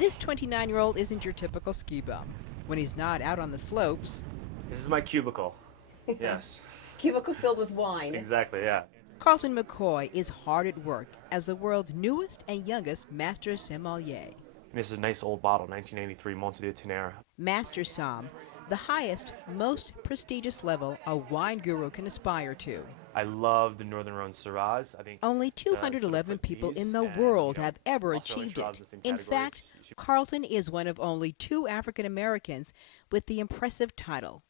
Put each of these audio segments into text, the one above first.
This 29-year-old isn't your typical ski bum. When he's not out on the slopes, This is my cubicle. Yes. Cubicle filled with wine. Exactly, yeah. Carlton McCoy is hard at work as the world's newest and youngest Master Sommelier. And this is a nice old bottle, 1993 Monte de Tenera. Master Somm, the highest, most prestigious level a wine guru can aspire to. I love the Northern Rhone Syrahs. I think Only it's, sort of 211 people prestige in the and, world have ever also achieved Shiraz it. in the same In category. fact, Carlton is one of only 2 African Americans with the impressive title.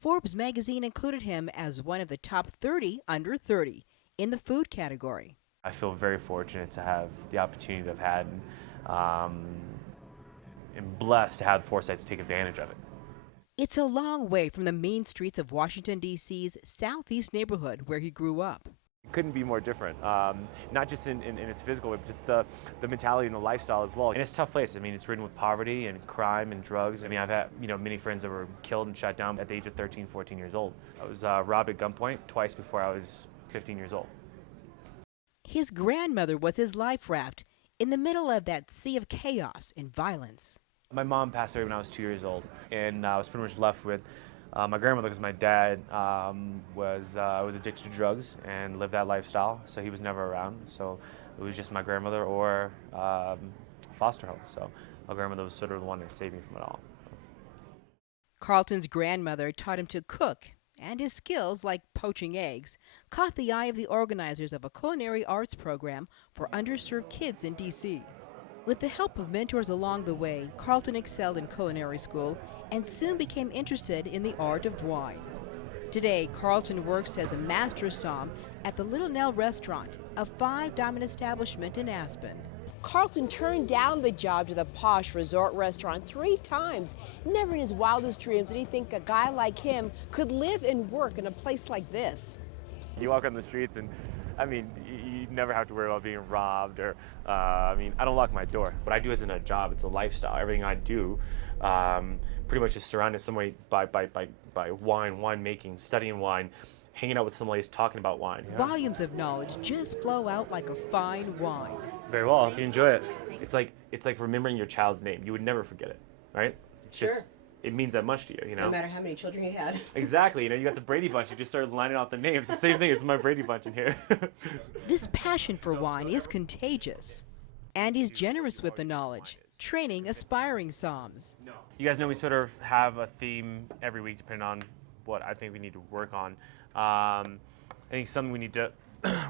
Forbes magazine included him as one of the top 30 under 30 in the food category. I feel very fortunate to have the opportunity that I've had, and blessed to have the foresight to take advantage of it. It's a long way from the mean streets of Washington, D.C.'s southeast neighborhood where he grew up. It couldn't be more different, not just in its physical, but just the mentality and the lifestyle as well. And it's a tough place. I mean, it's ridden with poverty and crime and drugs. I mean, I've had many friends that were killed and shot down at the age of 13, 14 years old. I was robbed at gunpoint twice before I was 15 years old. His grandmother was his life raft in the middle of that sea of chaos and violence. My mom passed away when I was 2 years old, and I was pretty much left with my grandmother because my dad was addicted to drugs and lived that lifestyle, so he was never around. So it was just my grandmother or foster home. So my grandmother was sort of the one that saved me from it all. Carlton's grandmother taught him to cook, and his skills, like poaching eggs, caught the eye of the organizers of a culinary arts program for underserved kids in D.C. With the help of mentors along the way, Carlton excelled in culinary school and soon became interested in the art of wine. Today, Carlton works as a master somm at the Little Nell Restaurant, a 5-diamond establishment in Aspen. Carlton turned down the job to the posh resort restaurant 3 times. Never in his wildest dreams did he think a guy like him could live and work in a place like this. You walk on the streets and I mean, you never have to worry about being robbed or, I don't lock my door. What I do isn't a job, it's a lifestyle. Everything I do pretty much is surrounded some way by wine making, studying wine, hanging out with sommeliers, talking about wine. You know? Volumes of knowledge just flow out like a fine wine. Very well, if you enjoy it. It's like remembering your child's name. You would never forget it, right? It's Sure. just, it means that much to you, you know? No matter how many children you had. Exactly, you got the Brady Bunch, you just started lining out the names. The same thing as my Brady Bunch in here. This passion for wine is contagious, and he's generous with the knowledge, training aspiring somms. You guys know we sort of have a theme every week depending on what I think we need to work on. I think something we need to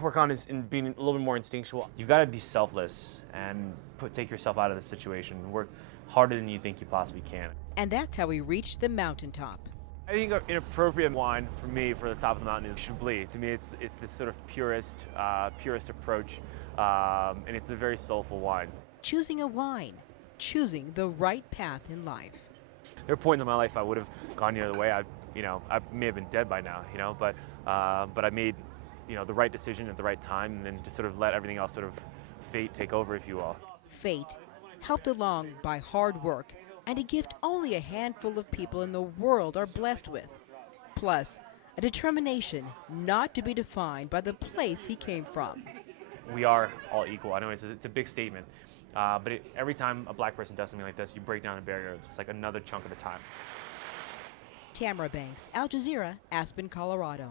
work on is in being a little bit more instinctual. You've got to be selfless and take yourself out of the situation and work harder than you think you possibly can. And that's how he reached the mountaintop. I think an appropriate wine for me for the top of the mountain is Chablis. To me, it's this sort of purest approach, and it's a very soulful wine. Choosing a wine, choosing the right path in life. There are points in my life I would have gone the other way. I may have been dead by now, but I made, the right decision at the right time, and then just sort of let everything else sort of fate take over, if you will. Fate, helped along by hard work and a gift only a handful of people in the world are blessed with. Plus, a determination not to be defined by the place he came from. We are all equal. I know it's a big statement, but every time a black person does something like this, you break down a barrier. It's just like another chunk of the time. Tamara Banks, Al Jazeera, Aspen, Colorado.